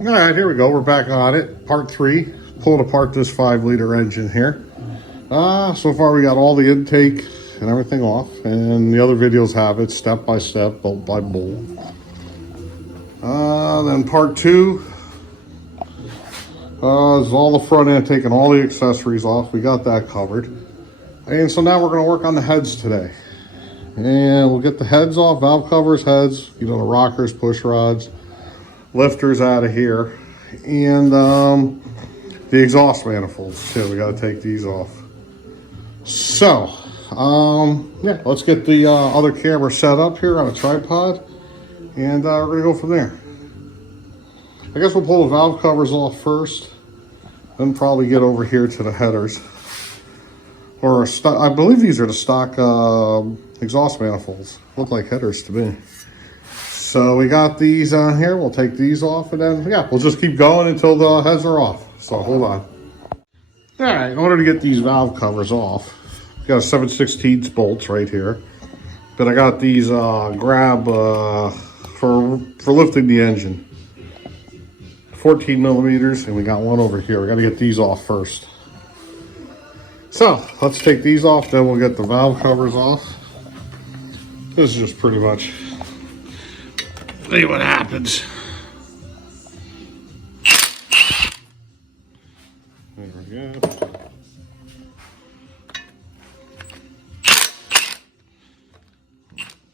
All right, here we go. We're back on it. Part 3. Pulling apart this 5-liter engine here. So far we got all the intake and everything off, and the other videos have it step by step, bolt by bolt. Then part 2 is all the front end, taking all the accessories off. We got that covered. And so now we're going to work on the heads today. And we'll get the heads off, valve covers, heads, you know, the rockers, push rods, lifters out of here, and the exhaust manifolds too. We got to take these off. So yeah, let's get the other camera set up here on a tripod, and we're gonna go from there. I guess we'll pull the valve covers off first, then probably get over here to the headers, or I believe these are the stock exhaust manifolds. Look like headers to me. So we got these on here. We'll take these off, and then yeah, we'll just keep going until the heads are off. So hold on. All right, in order to get these valve covers off, we got a 7/16 bolts right here. But I got these grab for lifting the engine. 14 millimeters, and we got one over here. We got to get these off first. So let's take these off, then we'll get the valve covers off. This is just pretty much see what happens. There we go.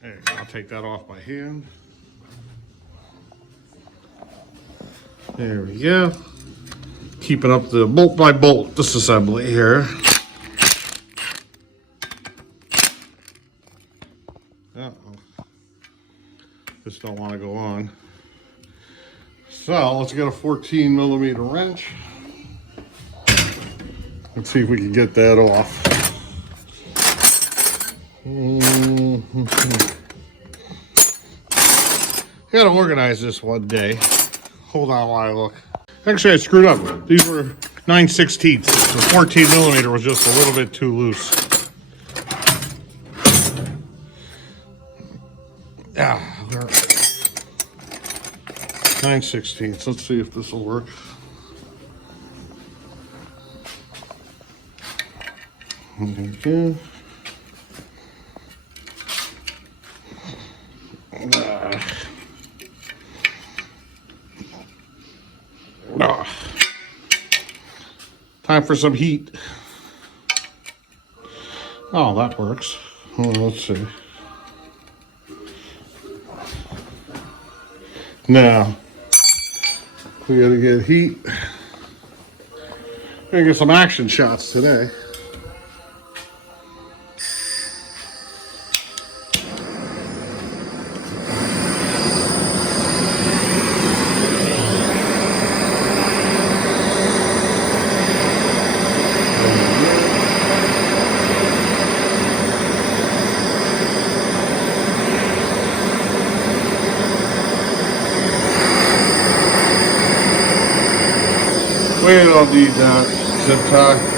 There, I'll take that off by hand. There we go. Keeping up the bolt by bolt disassembly here. Just don't want to go on. So let's get a 14 millimeter wrench. Let's see if we can get that off. I gotta organize this one day. Hold on while I look. Actually, I screwed up. These were 9/16. The 14 millimeter was just a little bit too loose. Yeah, 9/16. Let's see if this will work. Okay. Time for some heat. Oh, that works. Oh, let's see. Now, we gotta get heat. We're gonna get some action shots today. We don't need that zip tie.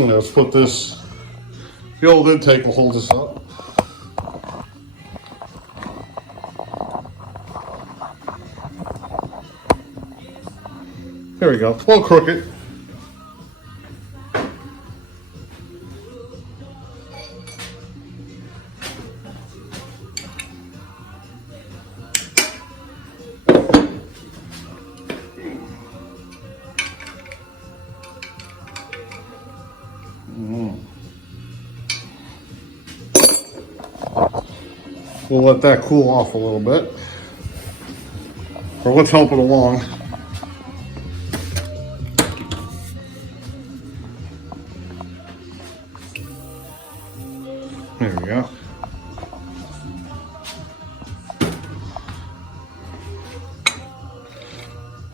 Let's put this, the old intake will hold this up. There we go, a little crooked. We'll let that cool off a little bit. Or let's help it along. There we go.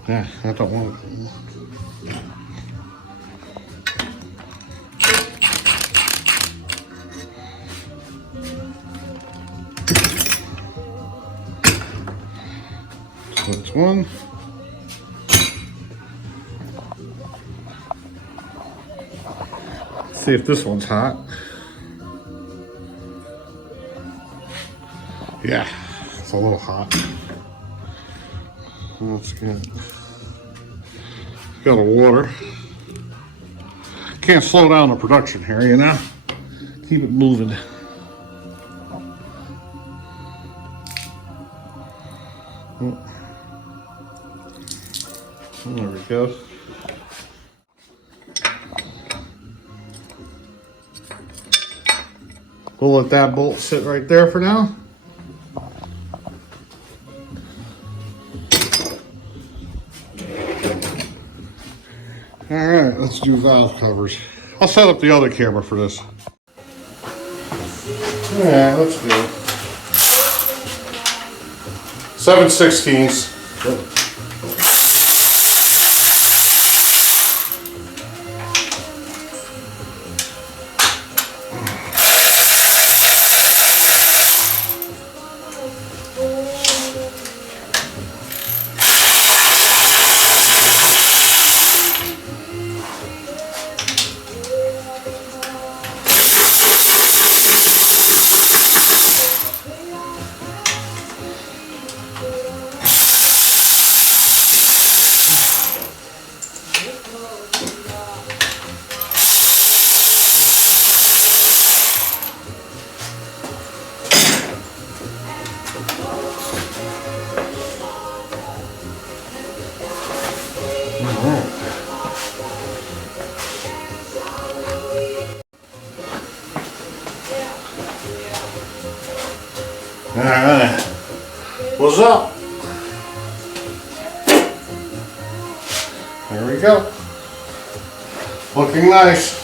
Yeah, I don't want it. So that's one. Let's see if this one's hot. Yeah, it's a little hot. Let's get got a water. Can't slow down the production here, you know. Keep it moving. There we go. We'll let that bolt sit right there for now. All right, let's do valve covers. I'll set up the other camera for this. All right, let's go. 7/16. All right, what's up? There we go. Looking nice.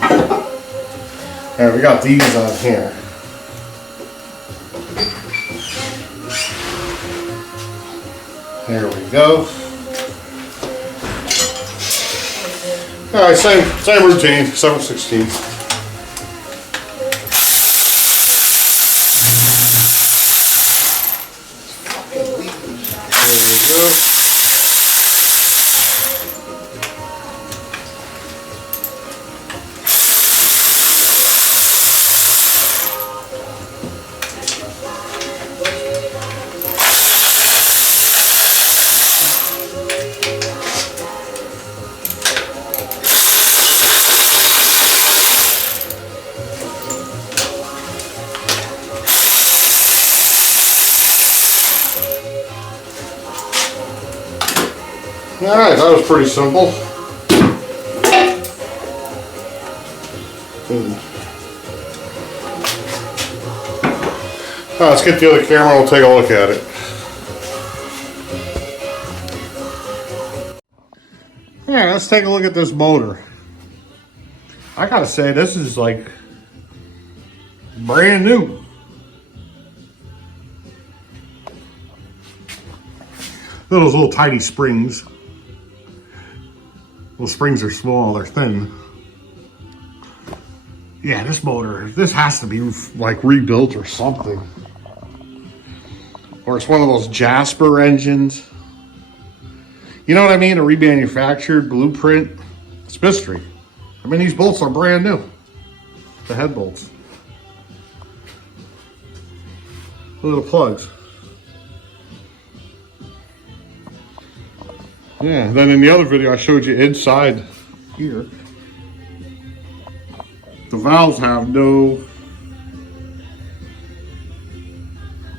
All right, we got these on here. There we go. All right, same routine, 7/16. All right, that was pretty simple. Let's get the other camera and we'll take a look at it. All right, let's take a look at this motor. I gotta say, this is like brand new. Those little tiny springs. Well, springs are small, they're thin. Yeah, this motor, this has to be like rebuilt or something. Or it's one of those Jasper engines. You know what I mean? A remanufactured blueprint. It's mystery. I mean, these bolts are brand new. The head bolts. Little plugs. Yeah, then in the other video I showed you inside here. The valves have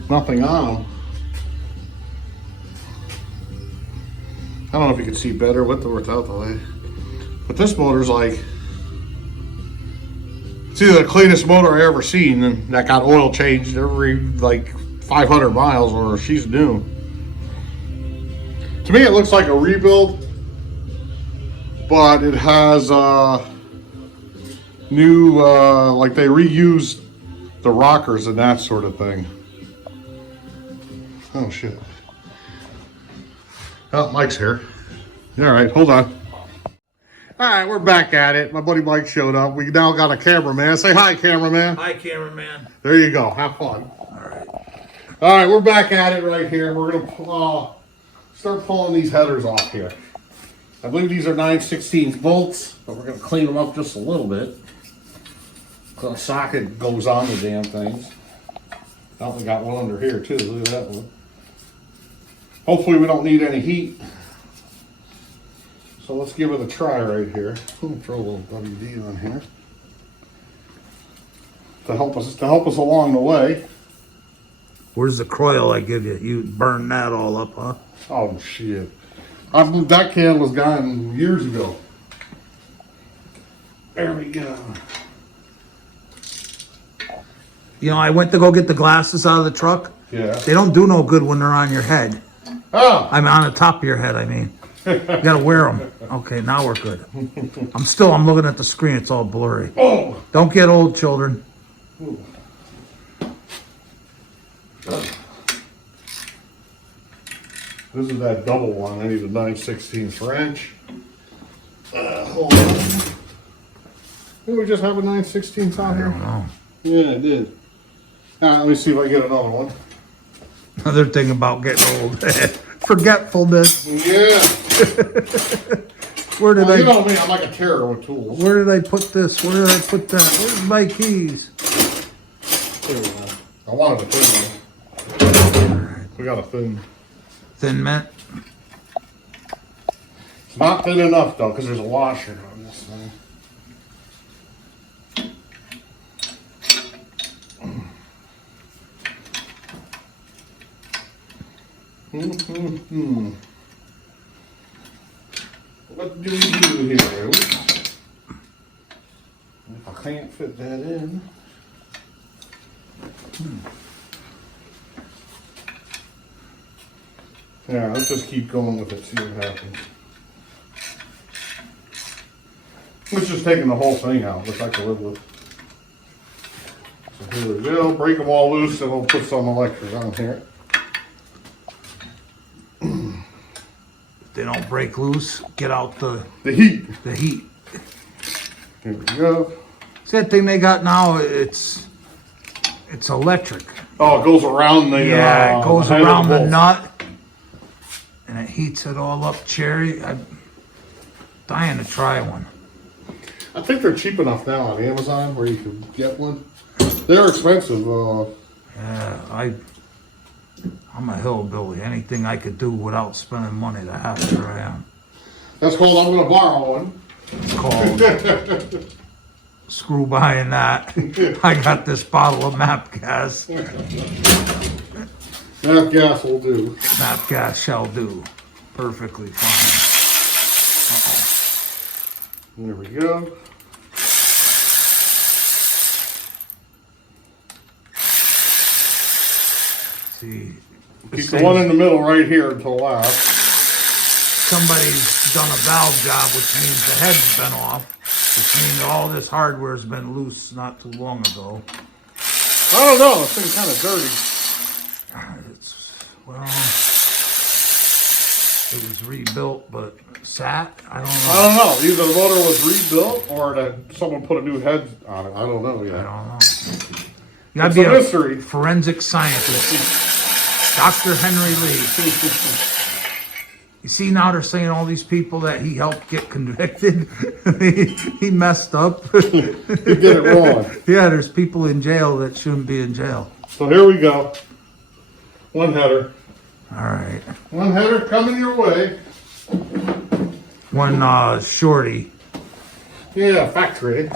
nothing on them. I don't know if you can see better with or without the light. But this motor's like, it's either the cleanest motor I ever seen and that got oil changed every like 500 miles or she's new. To me, it looks like a rebuild, but it has new, like they reused the rockers and that sort of thing. Oh shit. Oh, Mike's here. All right, hold on. All right, we're back at it. My buddy Mike showed up. We now got a cameraman. Say hi, cameraman. Hi, cameraman. There you go. Have fun. All right, we're back at it right here. We're going to start pulling these headers off here. I believe these are 9/16 bolts, but we're going to clean them up just a little bit. The socket goes on the damn things. Oh, we got one under here too. Look at that one. Hopefully we don't need any heat. So let's give it a try right here. Throw a little WD on here to help us along the way. Where's the coil I give you? You burned that all up, huh? Oh shit! That can was gone years ago. There we go. You know, I went to go get the glasses out of the truck. Yeah. They don't do no good when they're on your head. Oh. I'm on the top of your head, I mean. You gotta wear them. Okay, now we're good. I'm looking at the screen. It's all blurry. Oh. Don't get old, children. Ooh. This is that double one. I need a 9/16 French. Hold on. Did we just have a 9/16 on here? I don't know. Yeah, I did. Let me see if I get another one. Another thing about getting old. Forgetfulness. Yeah. Where did You know me, I'm like a terror with tools. Where did I put this? Where did I put that? Where's my keys? There we go. I wanted a thin one. We got a thin. Thin mint. It's not thin enough though, because there's a washer on this thing. What do we do here? If I can't fit that in. Yeah, let's just keep going with it, see what happens. It's just taking the whole thing out, which I can live with. So here we go, break them all loose and we'll put some electric on here. They don't break loose. Get out the heat. The heat. Here we go. See that thing they got now? It's electric. Oh, it goes around the it goes around the bolt. nut, and it heats it all up. Cherry, I'm dying to try one. I think they're cheap enough now on Amazon where you can get one. They're expensive. Yeah, I'm a hillbilly. Anything I could do without spending money, the happier I am. That's called I'm gonna borrow one. It's called screw buying that. I got this bottle of MAP gas. MAP gas will do. MAP gas shall do. Perfectly fine. There we go. See. Keep the one in the middle right here until last. Somebody's done a valve job, which means the head's been off, which means all this hardware's been loose not too long ago. I don't know, this thing's kind of dirty. It was rebuilt, but sat. I don't know. I don't know. Either the motor was rebuilt or that someone put a new head on it. I don't know yet. I don't know. You gotta It's be a mystery. Forensic scientist. Dr. Henry Lee. You see, now they're saying all these people that he helped get convicted. he messed up. He did it wrong. Yeah, there's people in jail that shouldn't be in jail. So here we go. One header. All right. One header coming your way. One shorty. Yeah, factory.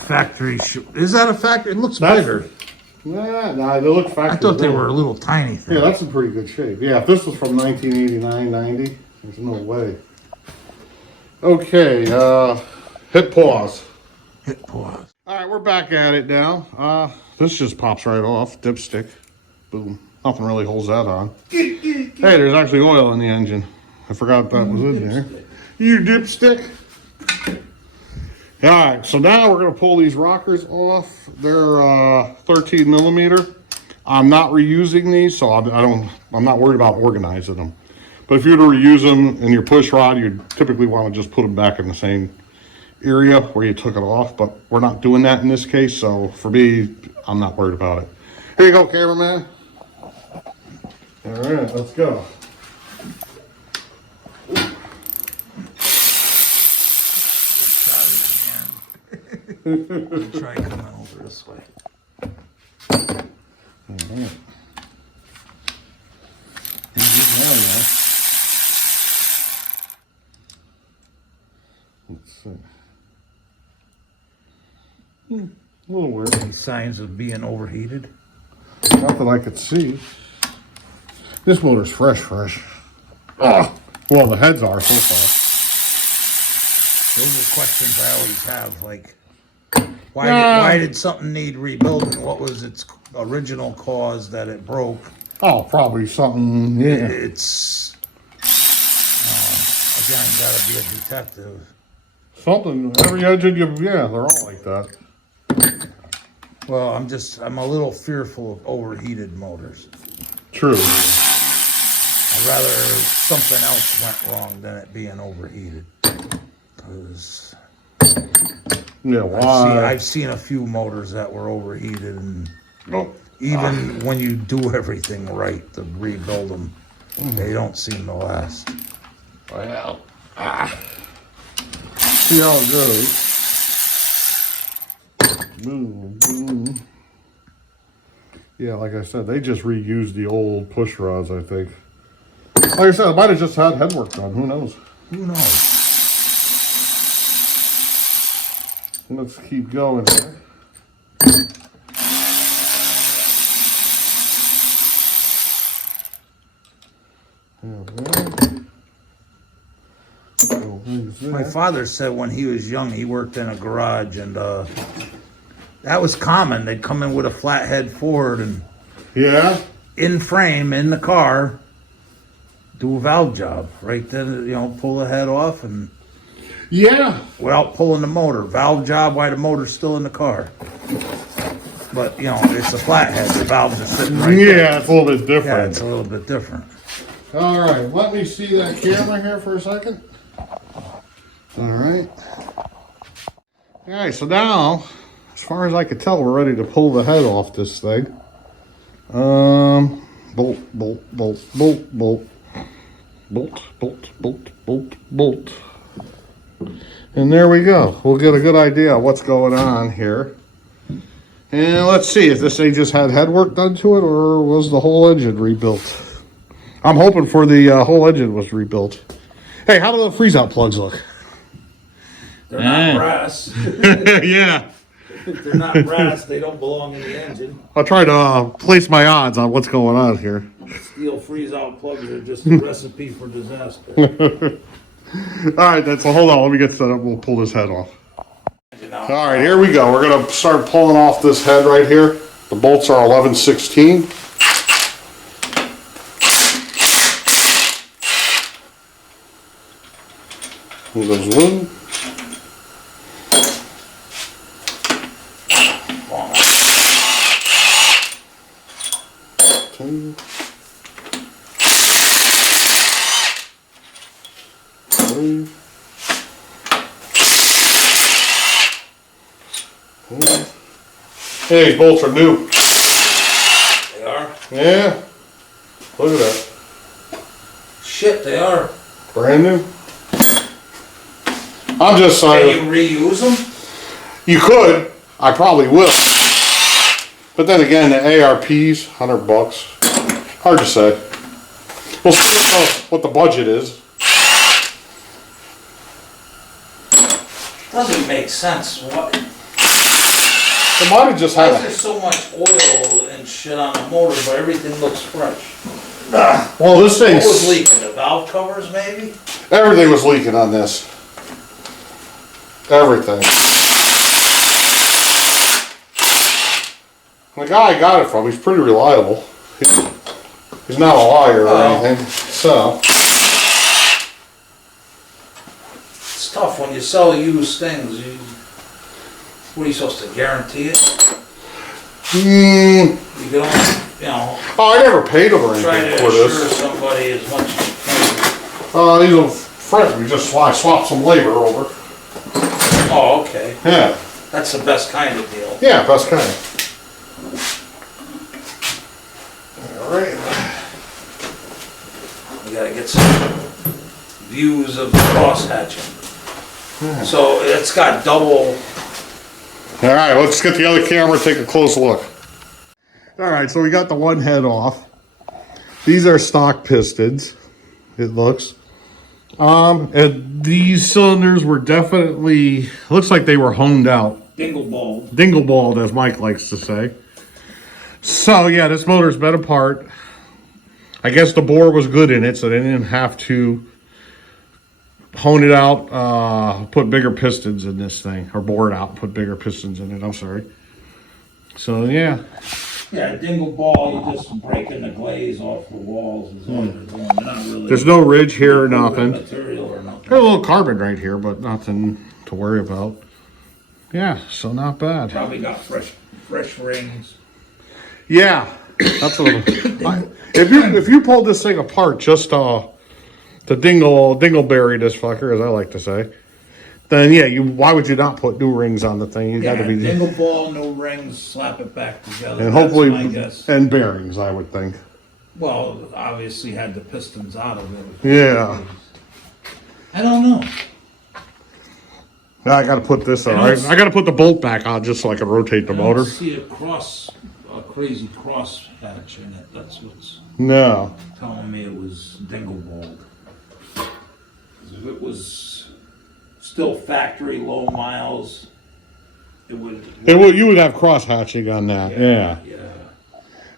Is that a factory? It looks bigger. Nah, they look factory. I thought they were a little tiny thing. Yeah, that's in pretty good shape. Yeah, if this was from 1989, 90, there's no way. Okay, hit pause. Hit pause. All right, we're back at it now. This just pops right off. Dipstick. Boom. Nothing really holds that on. Hey, there's actually oil in the engine. I forgot that was in there. You dipstick. All right, so now we're going to pull these rockers off. They're 13 millimeter. I'm not reusing these, so I'm not worried about organizing them. But if you were to reuse them in your push rod, you'd typically want to just put them back in the same area where you took it off. But we're not doing that in this case, so for me, I'm not worried about it. Here you go, cameraman. All right, let's go. Try coming over this way. All right. Let's see. A little weird. Any signs of being overheated? Not that I could see. This motor's fresh. Oh, well, the heads are so far. Those are questions I always have, like, why did something need rebuilding? What was its original cause that it broke? Oh, probably something, yeah. It's, again, gotta be a detective. Something, every engine, yeah, they're all like that. Well, I'm a little fearful of overheated motors. True. I'd rather something else went wrong than it being overheated. Because Yeah, why? I've seen a few motors that were overheated, and even when you do everything right to rebuild them, they don't seem to last. Well, see how it goes. Boom, boom. Yeah, like I said, they just reused the old push rods, I think. Like I said, I might have just had head work done. Who knows? Who knows? Let's keep going here. My father said when he was young, he worked in a garage, and that was common. They'd come in with a flathead Ford and in frame in the car, do a valve job right then. Pull the head off and without pulling the motor. Valve job while the motor's still in the car. But it's a flathead. The valves are sitting right there. Yeah, it's a little bit different. Yeah, it's a little bit different. All right, let me see that camera here for a second. All right. All right, so now, as far as I can tell, we're ready to pull the head off this thing. Bolt, bolt, bolt, bolt, bolt. Bolt, bolt, bolt, bolt, bolt. And there we go. We'll get a good idea of what's going on here. And let's see if this thing just had head work done to it, or was the whole engine rebuilt. I'm hoping for the whole engine was rebuilt. Hey, how do the freeze-out plugs look? They're not brass. Yeah. If they're not brass, they don't belong in the engine. I'll try to place my odds on what's going on here. Steel freeze-out plugs are just a recipe for disaster. All right, then, so hold on. Let me get set up. We'll pull this head off. All right, here we go. We're going to start pulling off this head right here. The bolts are 11/16. Here goes one. Two. Three. Four. Hey, these bolts are new. They are? Yeah. Look at that. Shit, they are. Brand new. I'm just saying. Can you reuse them? You could. I probably will. But then again, the ARP's $100. Hard to say. We'll see what the budget is. Doesn't make sense. What? It might have just Why had is there so much oil and shit on the motor, but everything looks fresh? well, this What thing's... was leaking? The valve covers, maybe? Everything was leaking on this. Everything. The guy I got it from, he's pretty reliable. He's not a liar or anything. So... It's tough when you sell used things. What are you supposed to guarantee it? You can only, Oh, I never paid him or try anything to for assure this. somebody as much as you can. These are Fred. We just swapped some labor over. Oh, okay. Yeah. That's the best kind of deal. Yeah, best kind. All right. We gotta get some views of the cross hatching. So it's got double. All right, let's get the other camera and take a close look. All right, so we got the one head off. These are stock pistons, it looks. And these cylinders were definitely, looks like they were honed out. Dingleballed. Dingleballed, as Mike likes to say. So yeah, this motor's been apart. I guess the bore was good in it, so they didn't have to hone it out, put bigger pistons in this thing, or bore it out and put bigger pistons in it, I'm sorry. So yeah. Yeah, dingle ball, you just breaking the glaze off the walls is all they're doing. They're not really. There's no ridge here or nothing. Material or nothing. There's a little carbon right here, but nothing to worry about. Yeah, so not bad. Probably got fresh rings. Yeah, that's a little. If you pulled this thing apart, just to dingleberry this fucker, as I like to say, then yeah, why would you not put new rings on the thing? You got to be dingle ball, no rings, slap it back together. and hopefully That's my guess. and bearings, I would think. Well, obviously had the pistons out of it. Yeah. I don't know. Now I got to put this on. I got to put the bolt back on just so I can rotate the motor. I don't see a crazy cross hatch in it. That's what's No. telling me it was dingle balled. If it was still factory low miles, it would. You would have cross hatching on that. Yeah.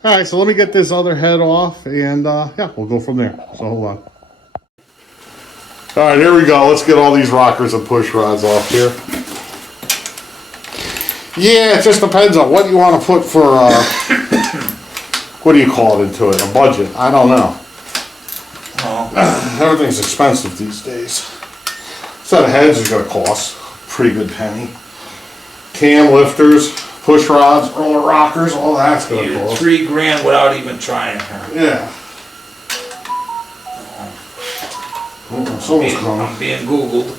All right, so let me get this other head off, and yeah, we'll go from there. So hold on. All right, here we go. Let's get all these rockers and push rods off here. Yeah, it just depends on what you want to put for, what do you call it into it, a budget? I don't know. Everything's expensive these days. Set of heads is going to cost a pretty good penny. Cam lifters, push rods, roller rockers, all that's going to cost. $3,000 without even trying. Yeah. Oh, someone's coming. I'm being Googled.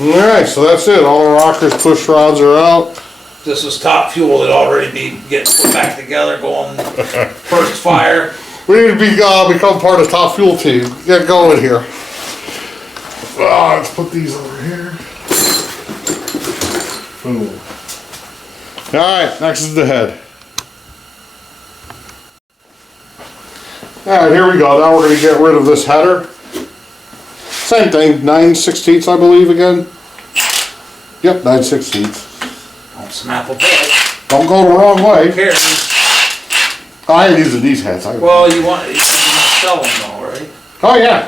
Alright, so that's it. All the rockers, push rods are out. This is top fuel. It already be getting put back together, going first fire. We need to become part of top fuel team. Get going here. Let's put these over here. Boom. Alright, next is the head. Alright, here we go. Now we're going to get rid of this header. Same thing, 9/16 I believe again. Yep, 9/16. Don't snap a bit. Don't go the wrong way. Who cares? Oh, I ain't using these heads. Well, you want to sell them though, right? Oh yeah.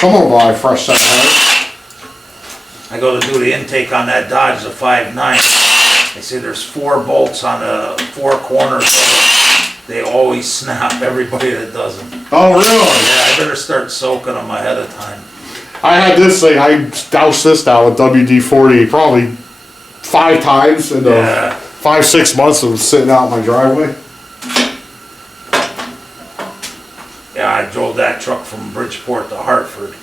Someone will buy a fresh set of heads. I go to do the intake on that Dodge, the 5.9. They say there's 4 bolts on the 4 corners of it. They always snap, everybody that doesn't. Oh really? Yeah, I better start soaking them ahead of time. I had this thing, I doused this down with WD-40 probably 5 times in the 5-6 months of sitting out in my driveway. Yeah, I drove that truck from Bridgeport to Hartford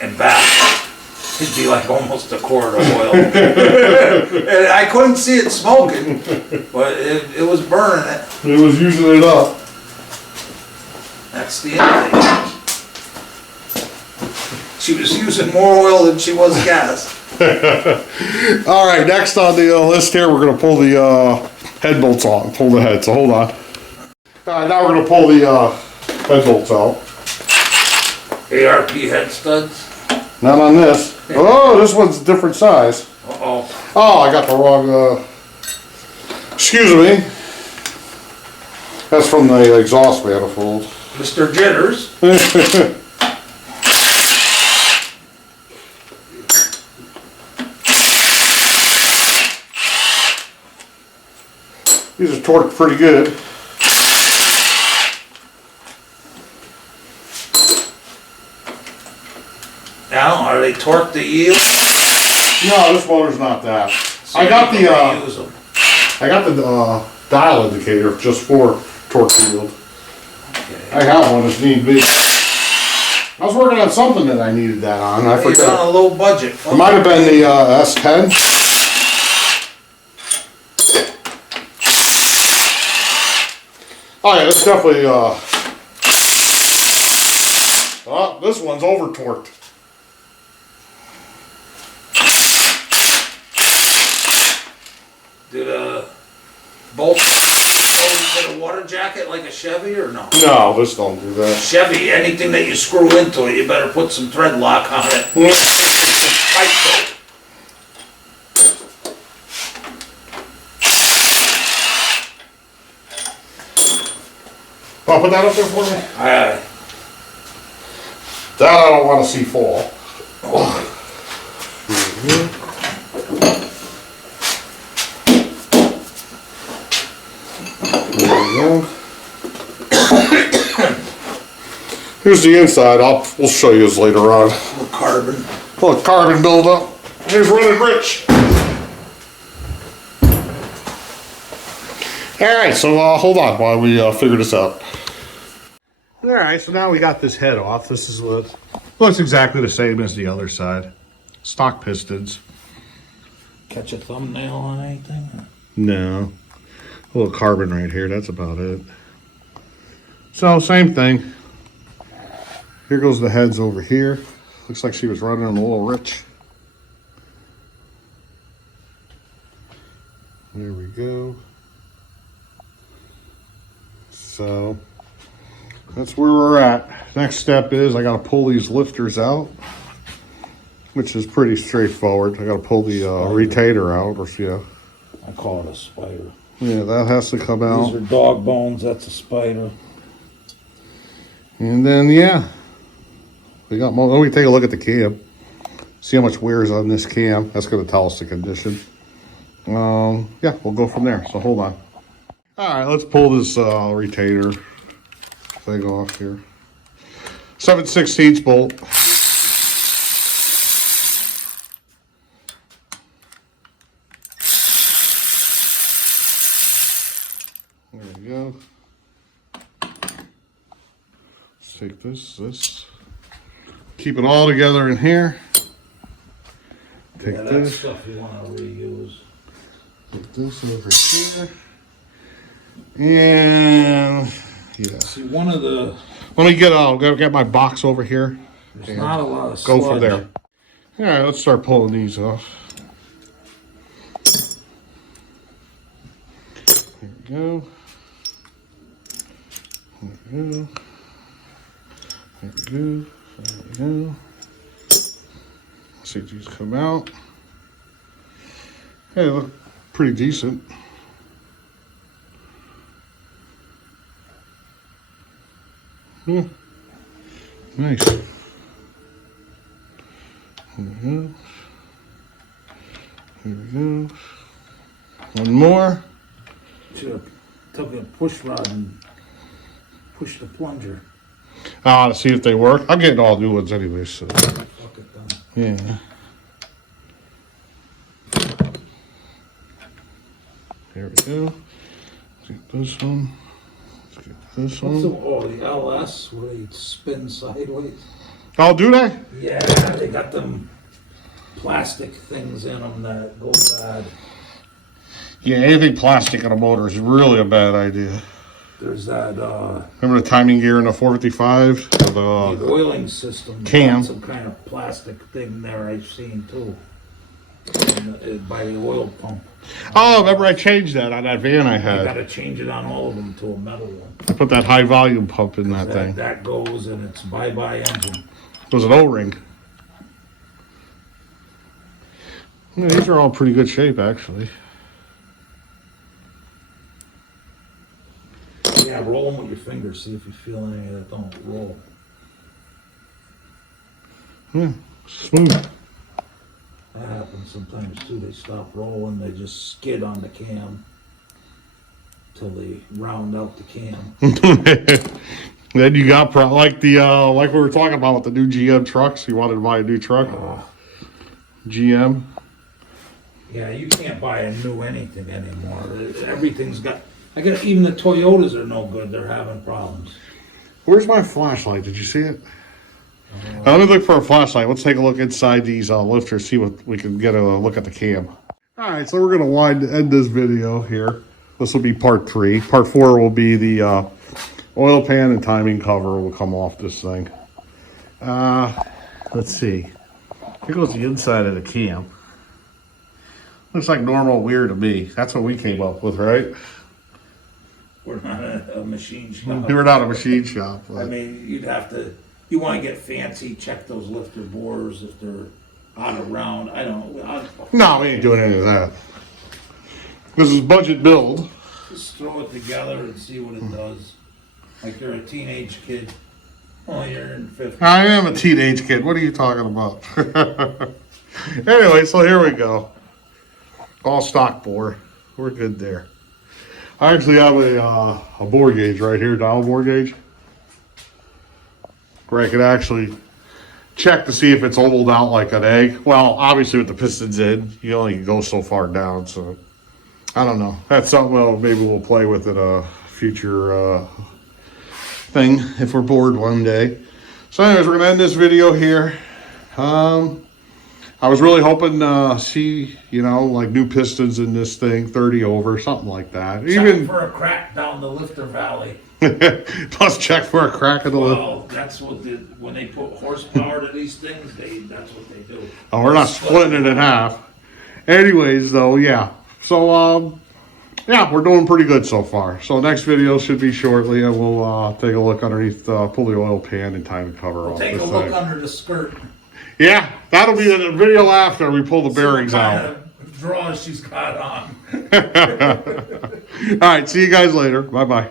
and back. It'd be like almost a quart of oil. And I couldn't see it smoking, but it was burning it. It was using it up. That's the intake. She was using more oil than she was gas. All right, next on the list here, we're going to pull the head bolts on. Pull the head. So hold on. All right, now we're gonna pull the head bolts out. ARP head studs. Not on this. Oh, this one's a different size. Uh-oh. Oh, I got the wrong. Excuse me. That's from the exhaust manifold. Mr. Jitters. These are torqued pretty good. Now, are they torqued to yield? No, this motor's not that. So I got the use them. I got the dial indicator just for torque yield. Okay. I got one if need be. I was working on something that I needed that on. I It's forgot. on a low budget. It might have been the S10. Oh yeah, it's definitely oh, this one's over torqued. Did a bolt get a water jacket like a Chevy or no? No, this don't do that. Chevy, anything that you screw into it, you better put some thread lock on it. Tight bolt. Oh, put that up there for me. Aye. That I don't want to see fall. There we go. Here's the inside. We'll show you this later on. A little carbon. Look, carbon buildup. Here's running rich. All right, so hold on while we figure this out. All right, so now we got this head off. This is what looks exactly the same as the other side. Stock pistons. Catch a thumbnail on anything? No. A little carbon right here. That's about it. So, same thing. Here goes the heads over here. Looks like she was running them a little rich. There we go. So, that's where we're at. Next step is I got to pull these lifters out, which is pretty straightforward. I got to pull the retainer out, or yeah. I call it a spider. Yeah, that has to come out. These are dog bones, that's a spider. And then, yeah, we got more. Let me take a look at the cam. See how much wear is on this cam. That's going to tell us the condition. Yeah, we'll go from there. So hold on. All right, let's pull this retainer thing off here. 7/16 bolt. There we go. Let's take this. Keep it all together in here. Take Yeah, this. that's stuff you want to reuse. Put this over here. And yeah. See, one of the... Let me get my box over here. There's not a lot of Go sludge. from there. All right, let's start pulling these off. There we go. There we go. There we go. There we go. Let's see if these come out. Hey, they look pretty decent. Yeah. Nice. There we go. There we go. One more. Should have took a push rod and pushed the plunger. To see if they work. I'm getting all new ones anyway, so. Fuck it then. Yeah. There we go. Let's get this one. Let's get this What's one. the LS where they spin sideways? Oh, do they? Yeah, they got them plastic things in them that go bad. Yeah, anything plastic on a motor is really a bad idea. There's that Remember the timing gear in the 455? the oiling system. Cam. Some kind of plastic thing there I've seen too. by the oil pump. Oh, remember I changed that on that van I You got had. to change it on all of them to a metal one. I put that high volume pump in that thing. That goes and it's bye-bye engine. It was an O-ring. Yeah, these are all pretty good shape, actually. Yeah, roll them with your fingers. See if you feel any of that don't roll. Yeah, smooth. That happens sometimes too. They stop rolling. They just skid on the cam till they round out the cam. Then you got like like we were talking about with the new GM trucks. You wanted to buy a new truck, GM. Yeah, you can't buy a new anything anymore. Everything's got. I guess even the Toyotas are no good. They're having problems. Where's my flashlight? Did you see it? Let me look for a flashlight. Let's take a look inside these lifters, see what we can get a look at the cam. All right, so we're going to end this video here. This will be part 3. Part 4 will be the oil pan and timing cover will come off this thing. Let's see. Here goes the inside of the cam. Looks like normal weir to me. That's what we came up with, right? We're not a machine shop. We were not a machine shop. I mean, you'd have to. You want to get fancy, check those lifter bores if they're out of round. I don't know. No, we ain't doing any of that. This is budget build. Just throw it together and see what it does. Like you're a teenage kid. Oh, you're in 5th. I am a teenage kid. What are you talking about? Anyway, so here we go. All stock bore. We're good there. I actually have a bore gauge right here, dial bore gauge, where I can actually check to see if it's ovaled out like an egg. Well, obviously with the pistons in, you only can go so far down, so I don't know. That's something maybe we'll play with at a future thing if we're bored one day. So anyways, we're gonna end this video here. I was really hoping to see, like new pistons in this thing, 30 over, something like that. Check for a crack down the lifter valley. Plus check for a crack in the lifter. Well, that's what when they put horsepower to these things, that's what they do. Oh, we're not splitting it in half. Anyways, though, yeah. So, yeah, we're doing pretty good so far. So next video should be shortly, and we'll take a look underneath, pull the oil pan and time cover off Take this a look thing. under the skirt. Yeah, that'll be the video after we pull the bearings out. Draws she's got on. All right, see you guys later. Bye-bye.